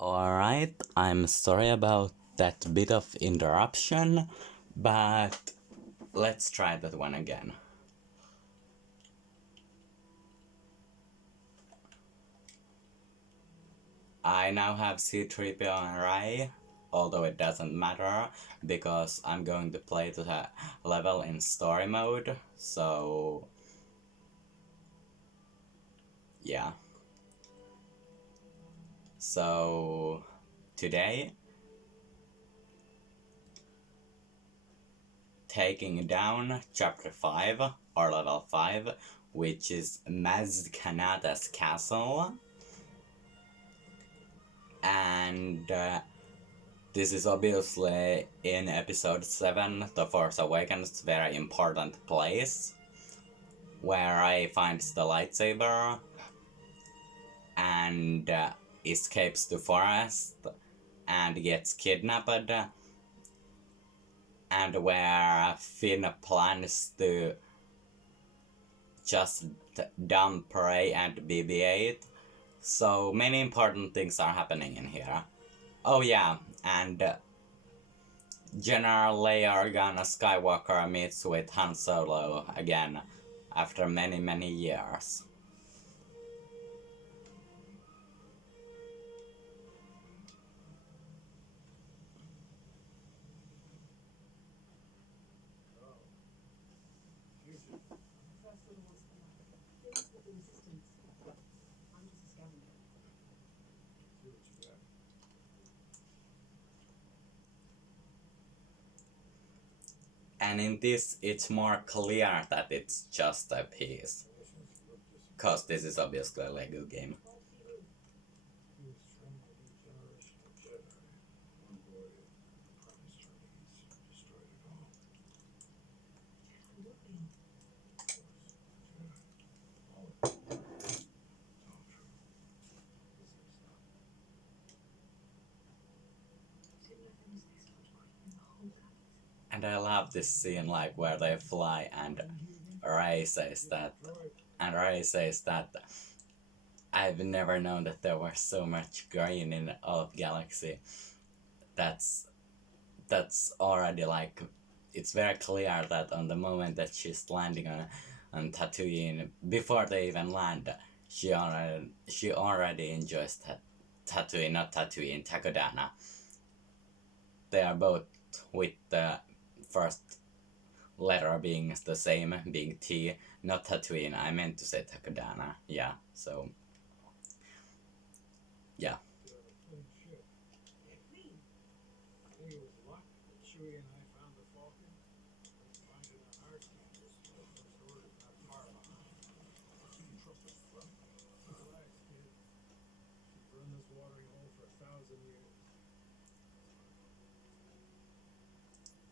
Alright, I'm sorry about that bit of interruption, but let's try that one again. I now have C-3PO and Rai, although it doesn't matter because I'm going to play the level in story mode, so yeah. So today, taking down chapter 5 or level 5, which is Maz Kanata's castle. And this is obviously in episode 7, The Force Awakens, very important place where I finds the lightsaber and escapes the forest and gets kidnapped, and where Finn plans to just dump Rey and BB-8. So many important things are happening in here. Oh yeah, and General Leia Organa Skywalker meets with Han Solo again after many years. And in this, it's more clear that it's just a piece. Cause this is obviously a Lego game. And I love this scene, like where they fly and Rey says that, I've never known that there was so much green in all of galaxy. That's already like, it's very clear that on the moment that she's landing on Tatooine, before they even land, she already enjoys Tatooine, not Tatooine, Takodana. They are both with the first letter being the same, being T, not Tatooine. I meant to say Takodana. Yeah, so yeah.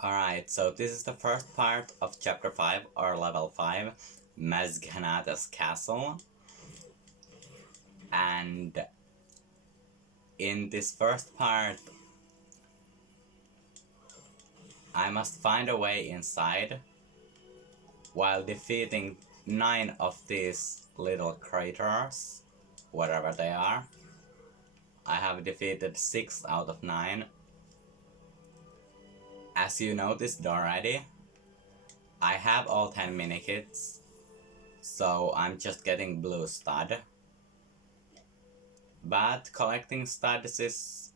Alright, so this is the first part of chapter 5 or level 5, Maz Kanata's castle. And in this first part, I must find a way inside while defeating 9 of these little craters, whatever they are. I have defeated 6 out of 9. As you noticed already, I have all 10 mini-kits, so I'm just getting blue stud. But collecting studs is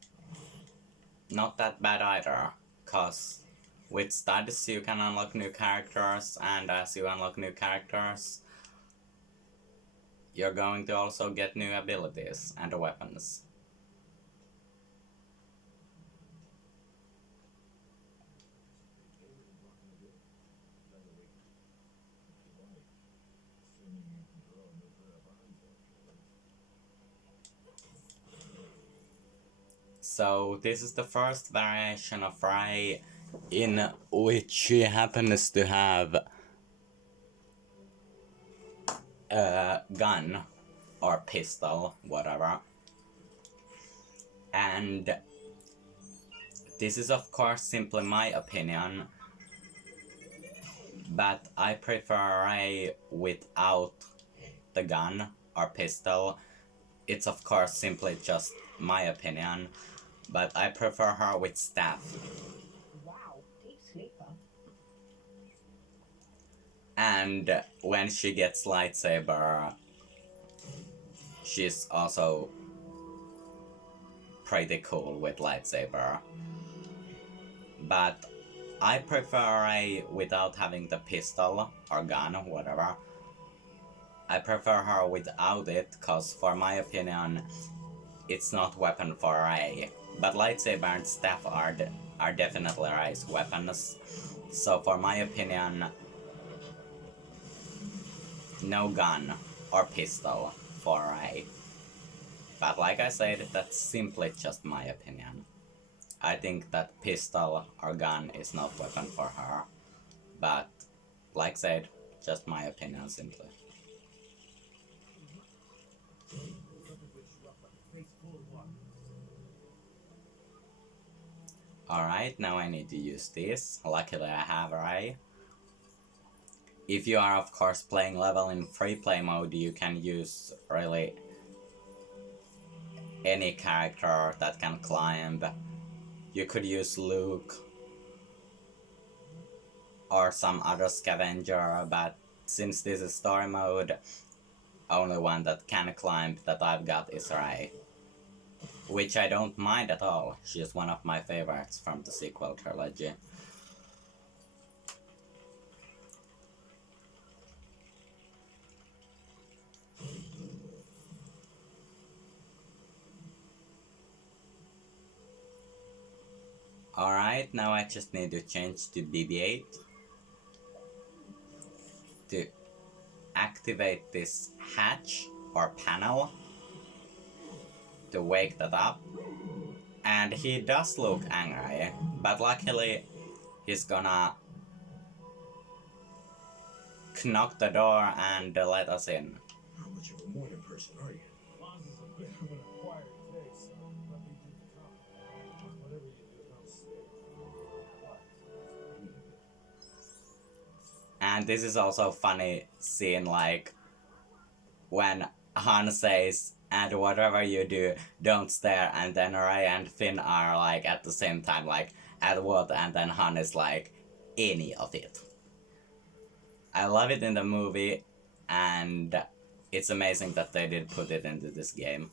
not that bad either, cause with studs you can unlock new characters, and as you unlock new characters, you're going to also get new abilities and weapons. So this is the first variation of Rey in which she happens to have a gun or pistol, whatever. And this is of course simply my opinion, but I prefer Rey without the gun or pistol it's of course simply just my opinion, but I prefer her with staff. Wow, deep sleeper. And when she gets lightsaber, she's also pretty cool with lightsaber. But I prefer a without having the pistol or gun or whatever. I prefer her without it, cause for my opinion, it's not weapon for Rey. But lightsaber and staff are definitely Rey's weapons. So for my opinion, no gun or pistol for Rey. But like I said, that's simply just my opinion. I think that pistol or gun is not weapon for her. But like I said, just my opinion simply. Alright, now I need to use this. Luckily I have Rey. If you are of course playing level in free play mode, you can use really any character that can climb. You could use Luke or some other scavenger, but since this is story mode, only one that can climb that I've got is Rey. Which I don't mind at all. She is one of my favorites from the sequel trilogy. Alright, now I just need to change to BB-8 to activate this hatch or panel to wake that up. And he does look angry, but luckily he's gonna knock the door and let us in. How much of a morning person are you? Maz is a bit of an acquired taste, so let me do the talking. Whatever you do, don't stay. And this is also funny scene, like when Han says, and whatever you do, don't stare, and then Rey and Finn are like at the same time, like, at what? And then Han is like, any of it. I love it in the movie, and it's amazing that they did put it into this game.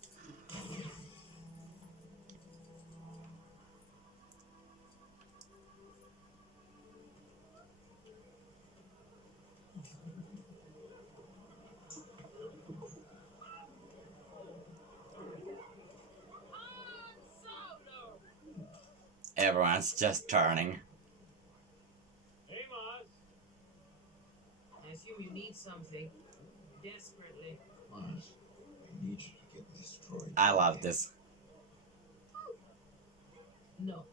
Everyone's just turning. Hey, Maz! I assume you need something desperately. Maz, I need you to get this droid. I love this. No.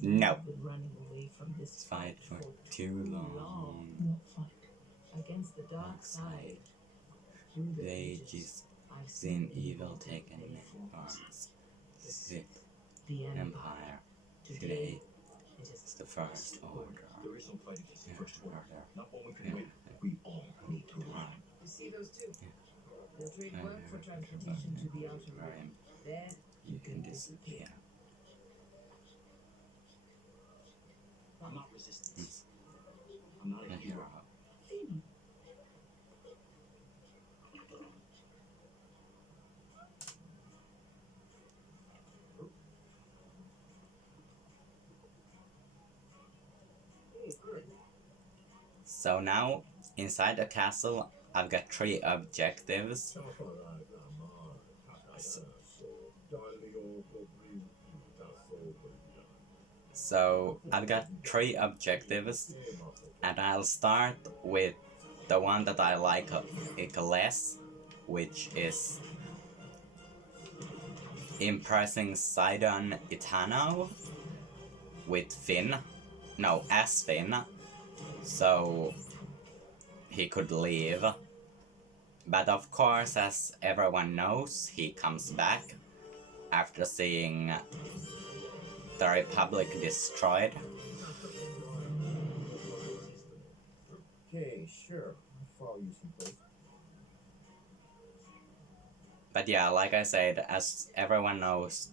No. You've been running away from this Fight for too long. What fight? Against the dark side. Through The ages, I've seen evil taken forms. The Sith the Empire. Today is the First Order. There is no fight against the First Order. Not one we Yeah. can win. We all need to run. You see those two? They'll trade work for transportation to the outer rim. There, You can disappear. I'm not resistance. I'm not a hero. So now, inside the castle, I've got 3 objectives. So I've got 3 objectives, and I'll start with the one that I like less, which is impressing Sidon Itano with Finn. No, as Finn. So he could leave. But of course, as everyone knows, he comes back after seeing the Republic destroyed. Okay, sure. I'll follow you someplace. But yeah, like I said, as everyone knows,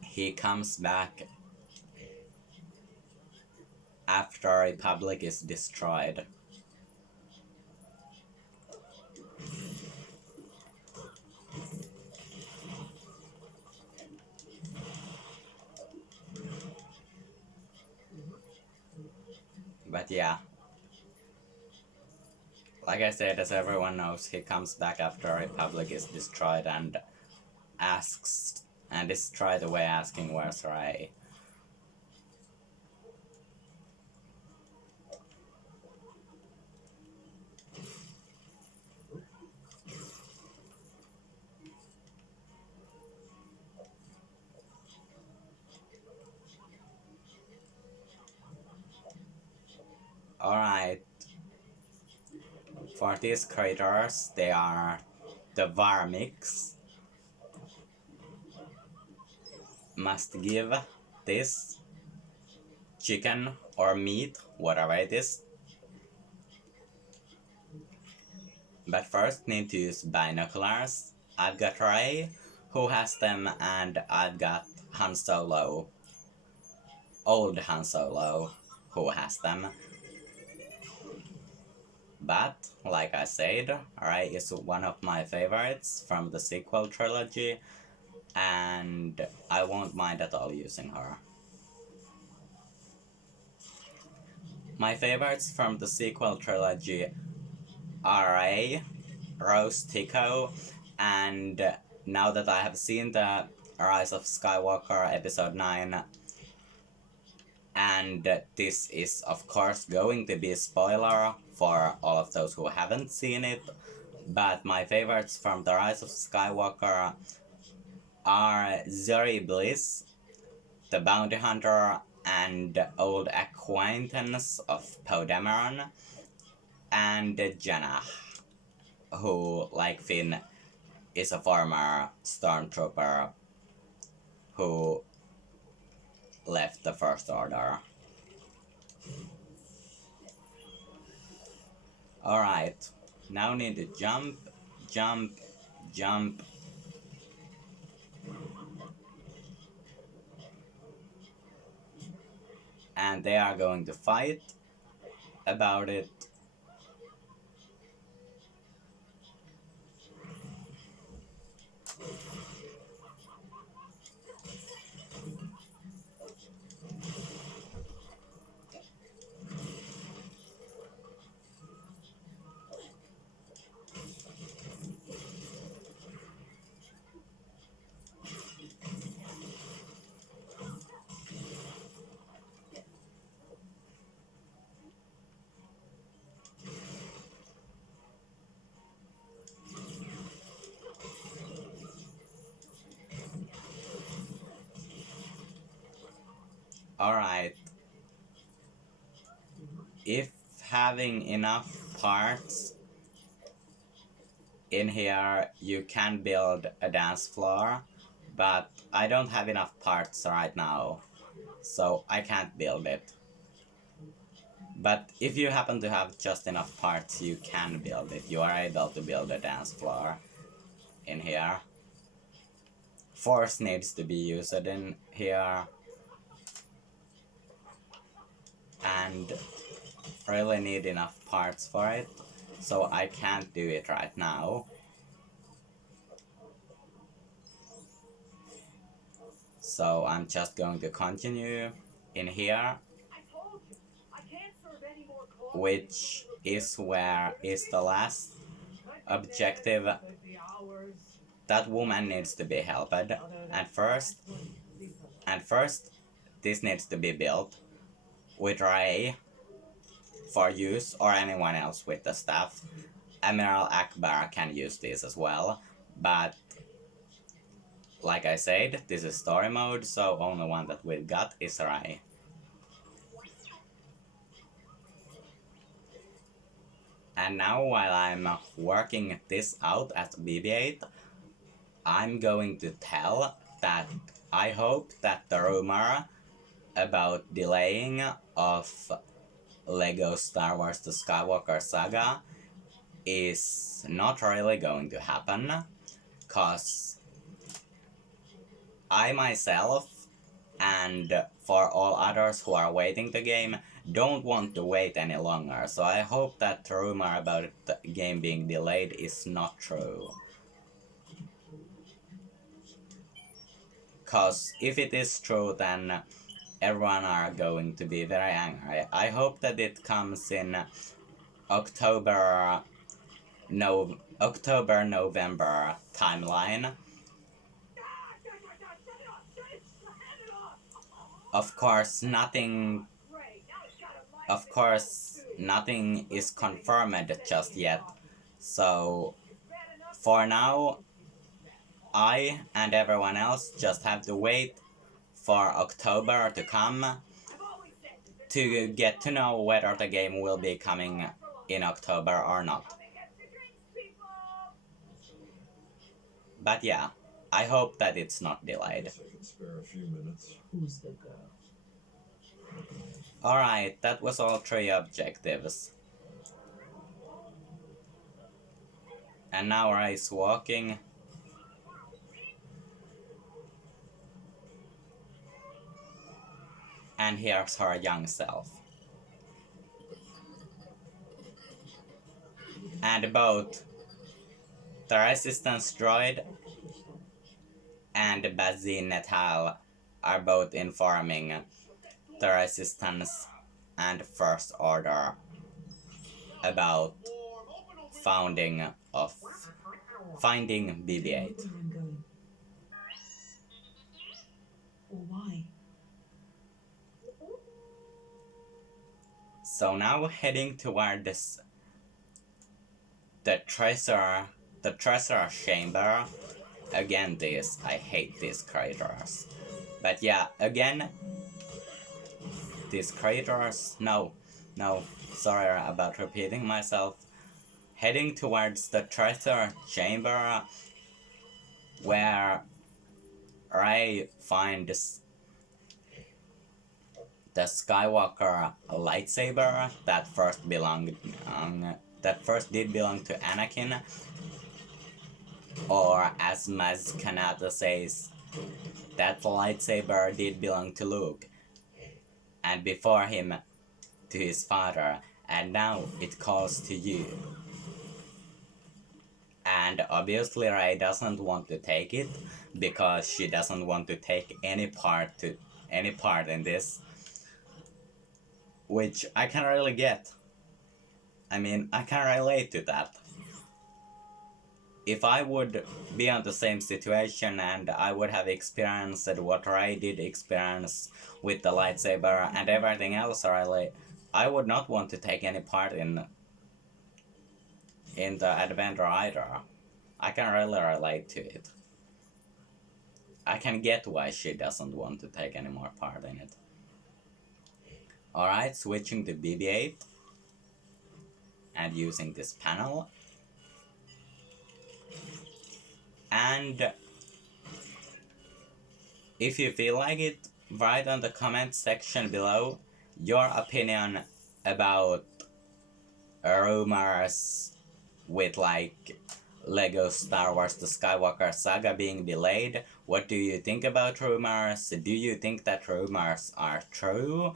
he comes back after a Republic is destroyed. But yeah, like I said, as everyone knows, he comes back after a Republic is destroyed and asks, and is straight away asking where's Ray. Alright, for these creatures, they are the Varmix. Must give this chicken or meat, whatever it is. But first need to use binoculars. I've got Ray, who has them, and I've got Han Solo, old Han Solo, who has them. But, like I said, Ray is one of my favorites from the sequel trilogy, and I won't mind at all using her. My favorites from the sequel trilogy are Ray, Rose Tico, and now that I have seen the Rise of Skywalker episode 9, and this is of course going to be a spoiler for all of those who haven't seen it, but my favorites from the Rise of Skywalker are Zuri Bliss, the bounty hunter and old acquaintance of Poe Dameron, and Janna, who, like Finn, is a former stormtrooper who left the First Order. Alright, now need to jump, jump, jump. And they are going to fight about it. Alright. If having enough parts in here, you can build a dance floor, but I don't have enough parts right now, so I can't build it. But if you happen to have just enough parts, you can build it. You are able to build a dance floor in here. Force needs to be used in here. And really need enough parts for it, so I can't do it right now. So I'm just going to continue in here, which is where is the last objective. That woman needs to be helped, and first this needs to be built with Ray for use, or anyone else with the staff. Admiral Akbar can use this as well, but like I said, this is story mode, so only one that we've got is Ray. And now while I'm working this out at BB-8, I'm going to tell that I hope that the rumor about delaying of Lego Star Wars The Skywalker Saga is not really going to happen, cause I myself, and for all others who are waiting the game, don't want to wait any longer, so I hope that the rumor about the game being delayed is not true. Cause if it is true, then everyone are going to be very angry. I hope that it comes in October, November timeline. Of course, nothing is confirmed just yet. So for now, I and everyone else just have to wait for October to come to get to know whether the game will be coming in October or not. But yeah, I hope that it's not delayed. Guess I can spare a few minutes. Who's the girl? Alright, that was all 3 objectives. And now Ray is walking. And here's her young self. And both the Resistance droid and Bazin Natal are both informing the Resistance and First Order about finding BB-8. Where I'm going. Or why? So now heading toward the treasure chamber. Again, I hate these craters. But yeah, again, these craters, no, sorry about repeating myself. Heading towards the treasure chamber where Rey finds the Skywalker lightsaber that first did belong to Anakin, or as Maz Kanata says, that lightsaber did belong to Luke, and before him to his father, and now it calls to you. And obviously Rey doesn't want to take it because she doesn't want to take any part in this, which I can really get. I mean, I can relate to that. If I would be in the same situation and I would have experienced what Rey did experience with the lightsaber and everything else, I would not want to take any part in the adventure either. I can really relate to it. I can get why she doesn't want to take any more part in it. Alright, switching to BB-8 and using this panel. And if you feel like it, write on the comment section below your opinion about rumors with like Lego Star Wars The Skywalker Saga being delayed. What do you think about rumors? Do you think that rumors are true?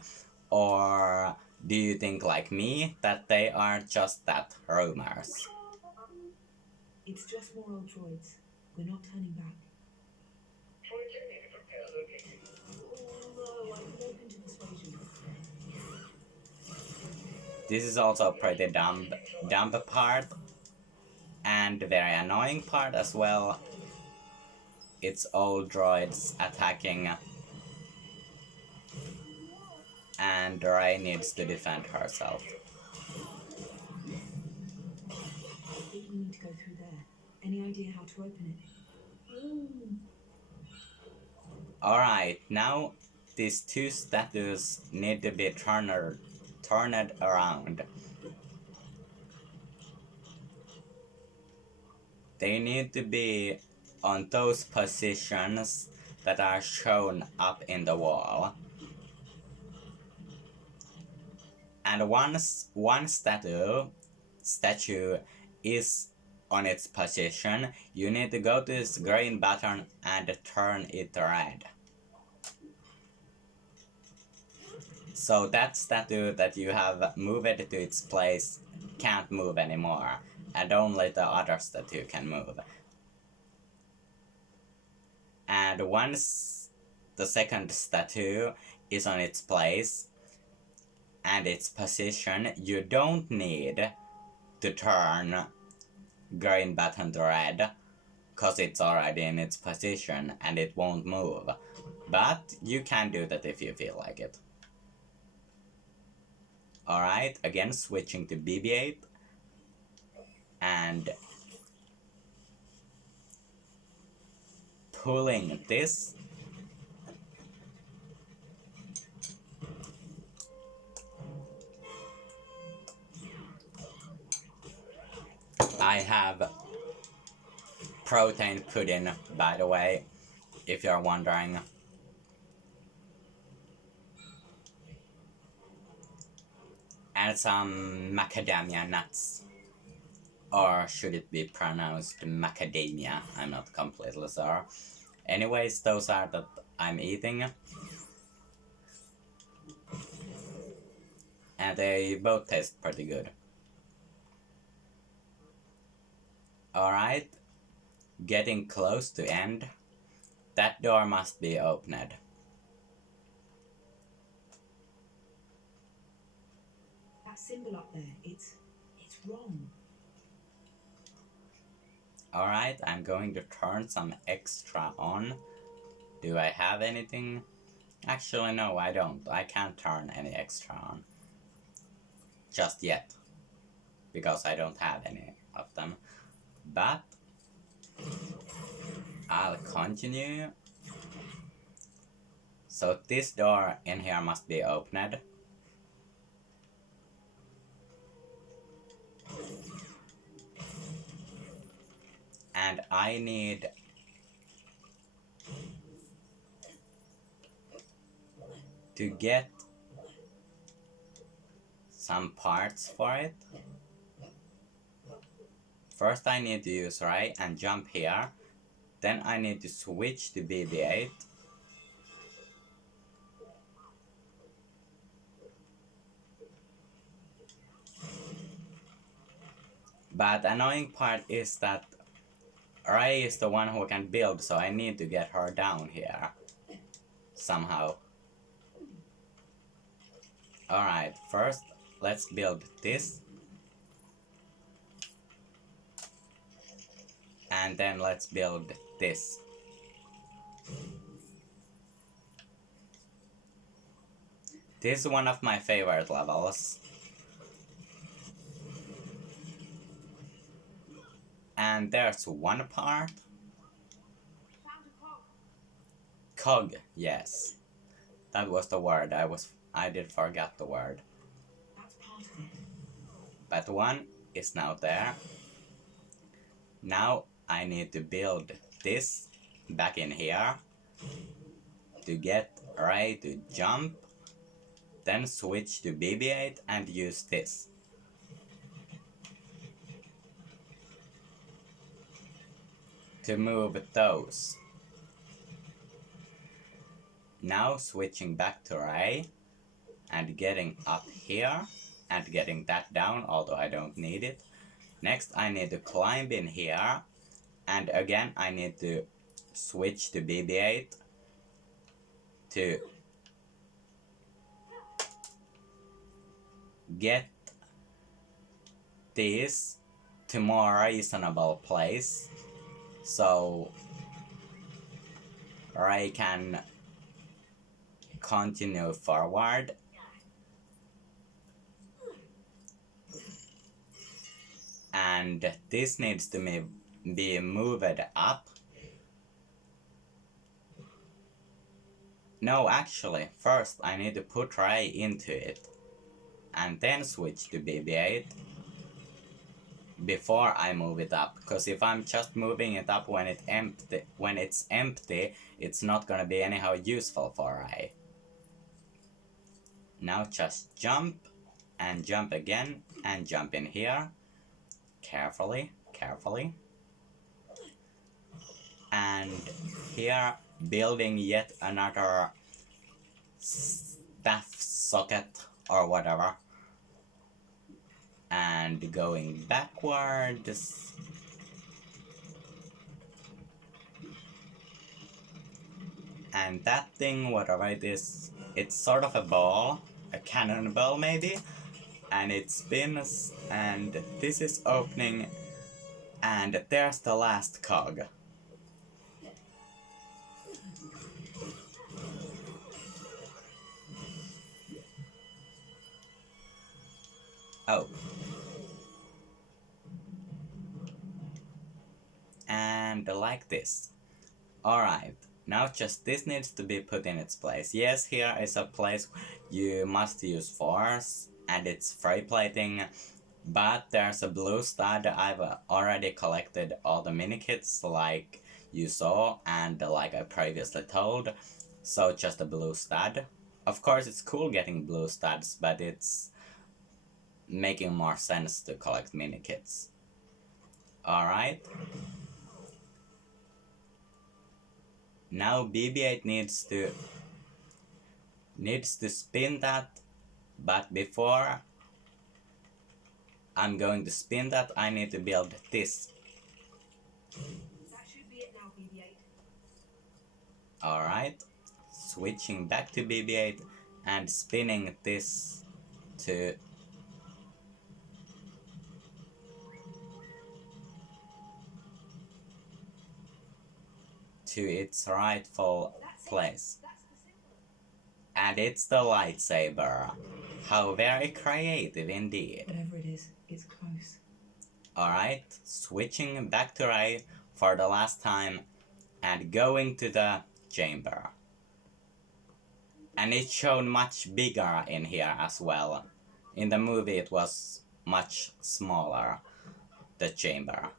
Or do you think, like me, that they are just that, rumors? It's just more old droids. We're not turning back. Although I'm open to persuasion. This is also a pretty dumb part, and very annoying part as well. It's old droids attacking, and Rey needs to defend herself. I think we need to go through there. Any idea how to open it? Alright, now these 2 statues need to be turned around. They need to be on those positions that are shown up in the wall. And one statue is on its position, you need to go to this green button and turn it red. So that statue that you have moved to its place can't move anymore, and only the other statue can move. And once the second statue is on its place and its position, you don't need to turn green button to red, cause it's already in its position and it won't move. But you can do that if you feel like it. Alright, again switching to BB-8 and pulling this. I have protein pudding, by the way, if you're wondering. And some macadamia nuts. Or should it be pronounced macadamia? I'm not completely sure. Anyways, those are that I'm eating. And they both taste pretty good. Alright, getting close to end. That door must be opened. That symbol up there, it's wrong. Alright, I'm going to turn some extra on. Do I have anything? Actually, no, I don't. I can't turn any extra on. Just yet. Because I don't have any of them. But I'll continue. So this door in here must be opened. And I need to get some parts for it. First I need to use Ray and jump here. Then I need to switch to BB-8. But the annoying part is that Ray is the one who can build, so I need to get her down here. Somehow. Alright, first let's build this. And then let's build this. This is one of my favorite levels. And there's one part. Cog, yes. That was the word. I did forget the word. But one is now there. Now I need to build this back in here to get Ray to jump, then switch to BB-8 and use this. To move those. Now switching back to Ray and getting up here and getting that down, although I don't need it. Next I need to climb in here, and again I need to switch to BB-8 to get this to more reasonable place, so Ray can continue forward. And this needs to be moved up. No, actually, first I need to put Ray into it and then switch to BB-8 before I move it up, because if I'm just moving it up when it's empty, it's not gonna be anyhow useful for Ray. Now just jump and jump again and jump in here. carefully, carefully. And here, building yet another staff socket or whatever. And going backwards. And that thing, whatever it is, it's sort of a ball, a cannonball maybe, and it spins, and this is opening, and there's the last cog. Oh. And like this. Alright, now just this needs to be put in its place. Yes, here is a place you must use force, and it's free plating, but there's a blue stud. I've already collected all the mini kits like you saw and like I previously told, so just a blue stud. Of course it's cool getting blue studs, but it's making more sense to collect mini kits. Alright. Now BB-8 needs to spin that, but before I'm going to spin that, I need to build this. That should be it now, BB-8. Alright, switching back to BB-8 and spinning this to its rightful place. And it's the lightsaber. How very creative indeed. Whatever it is, it's close. Alright, switching back to Rey for the last time and going to the chamber. And it's shown much bigger in here as well. In the movie it was much smaller, the chamber.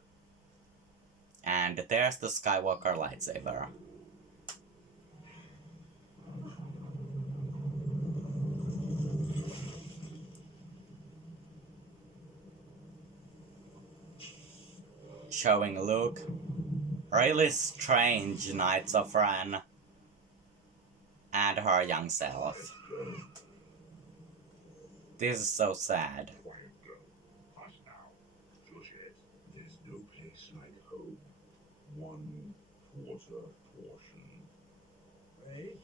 And there's the Skywalker lightsaber. Showing Luke. Really strange Knights of Ren. And her young self. This is so sad. Quiet girl. Hush now. Shush it. There's no place like home. 1/4 portion. Right?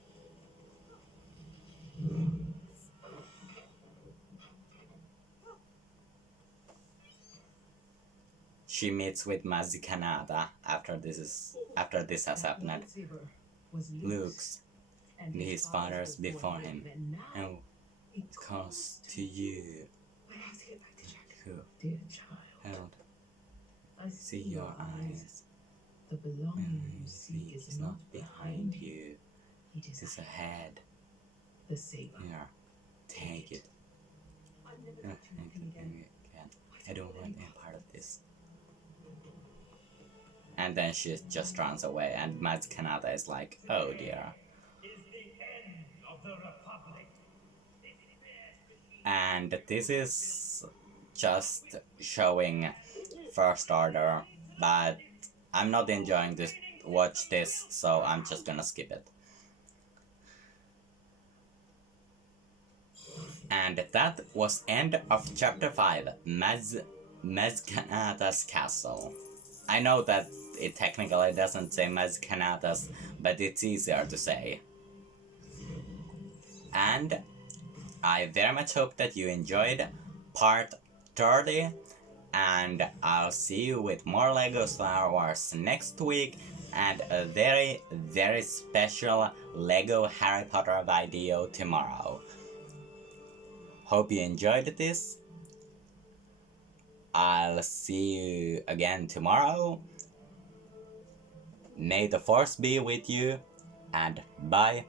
She meets with Maz Kanata after this has happened. Lightsaber was Luke's and his father's before him, and now and it calls to you, I have to get back to Jack. who Dear child, held I see your eyes. The belonging you seek It's is not behind you, It is it's ahead. the saber. Here, take it. I'm never No, touching anything again. I don't want any part of this. And then she just runs away, and Maz Kanata is like, oh dear. And this is just showing First Order, but I'm not enjoying this. Watch this, so I'm just gonna skip it. And that was end of chapter 5, Maz Kanata's castle. I know that it technically doesn't say Maz Kanata's, but it's easier to say. And I very much hope that you enjoyed part 30, and I'll see you with more LEGO Star Wars next week and a very, very special LEGO Harry Potter video tomorrow. Hope you enjoyed this. I'll see you again tomorrow. May the Force be with you, and bye.